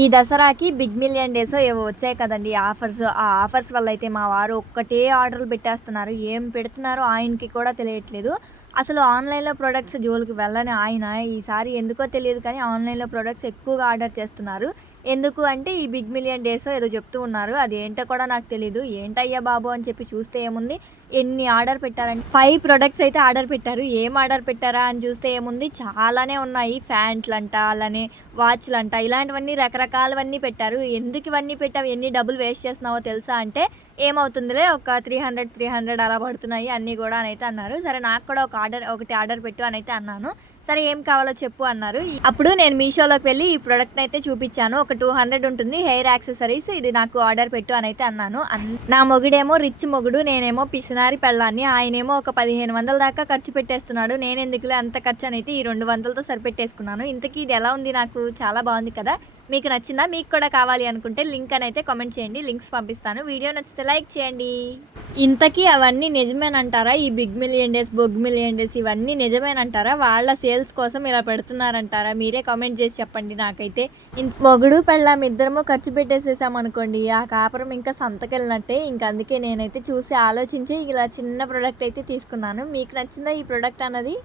ఈ దసరాకి big million days ఏవో వచ్చాయి కదండీ ఆఫర్స్. ఆ ఆఫర్స్ వల్ల అయితే మా వారు ఒక్కటే ఆర్డర్‌లు పెట్టేస్తున్నారు. ఏం పెడుతున్నారో ఆయనకి కూడా తెలియట్లేదు. అసలు ఆన్‌లైన్‌లో ప్రొడక్ట్స్ జోలికి వెళ్ళని ఆయన ఈసారి ఎందుకో తెలియదు కానీ ఆన్‌లైన్‌లో ప్రొడక్ట్స్ ఎక్కువగా ఆర్డర్ చేస్తున్నారు. ఎందుకు అంటే ఈ బిగ్ మిలియన్ డేసో ఏదో చెప్తూ ఉన్నారు. అదేంటో కూడా నాకు తెలీదు. ఏంటయ్యా బాబు అని చెప్పి చూస్తే ఏముంది, ఎన్ని ఆర్డర్ పెట్టారంటే 5 ప్రొడక్ట్స్ అయితే ఆర్డర్ పెట్టారు. ఏం ఆర్డర్ పెట్టారా అని చూస్తే ఏముంది, చాలానే ఉన్నాయి. ఫ్యాంట్లంట, అలానే వాచ్‌లంట ఇలాంటివన్నీ రకరకాలవన్నీ పెట్టారు. ఎందుకు ఇవన్నీ పెట్టావు? ఎన్ని డబ్బులు వేస్ట్ చేస్తున్నావో తెలుసా అంటే, ఏమవుతుందిలే ఒక 300 అలా పడుతున్నాయి అన్నీ కూడా అనైతే అన్నారు. సరే నాకు కూడా ఒకటి ఆర్డర్ పెట్టు అనైతే అన్నాను. సరే ఏం కావాలో చెప్పు అన్నారు. అప్పుడు నేను మీషోలోకి వెళ్ళి ఈ ప్రొడక్ట్‌ని అయితే చూపించాను. ఒక 200 ఉంటుంది హెయిర్ యాక్సెసరీస్, ఇది నాకు ఆర్డర్ పెట్టు అనైతే అన్నాను. నా మొగుడేమో రిచ్ మొగుడు, నేనేమో పిసినారి పెళ్ళాన్ని. ఆయనేమో ఒక 1500 దాకా ఖర్చు పెట్టేస్తున్నాడు. నేనెందుకులే అంత ఖర్చు అనైతే ఈ 200తో సరిపెట్టేసుకున్నాను. ఇంతకీ ఇది ఎలా ఉంది, నాకు చాలా బాగుంది కదా! మీకు నచ్చిందా? మీకు కూడా కావాలి అనుకుంటే లింక్ అనైతే కామెంట్ చేయండి. లింక్స్ పంపిస్తాను. వీడియో నచ్చితే లైక్ చేయండి. ఇంతకీ అవన్నీ నిజమేనంటారా? ఈ big million days, big million days ఇవన్నీ నిజమేనంటారా? వాళ్ళ సేల్స్ కోసం ఇలా పెడుతున్నారంటారా? మీరే కామెంట్ చేసి చెప్పండి నాకైతే. మొగుడు పెళ్ళాం ఇద్దరము ఖర్చు పెట్టేసేసామనుకోండి, ఆ కాపురం ఇంకా సంతకెళ్ళినట్టే. ఇంక అందుకే నేనైతే చూసి ఆలోచించి ఇలా చిన్న ప్రొడక్ట్ అయితే తీసుకున్నాను. మీకు నచ్చిందా ఈ ప్రొడక్ట్ అన్నది?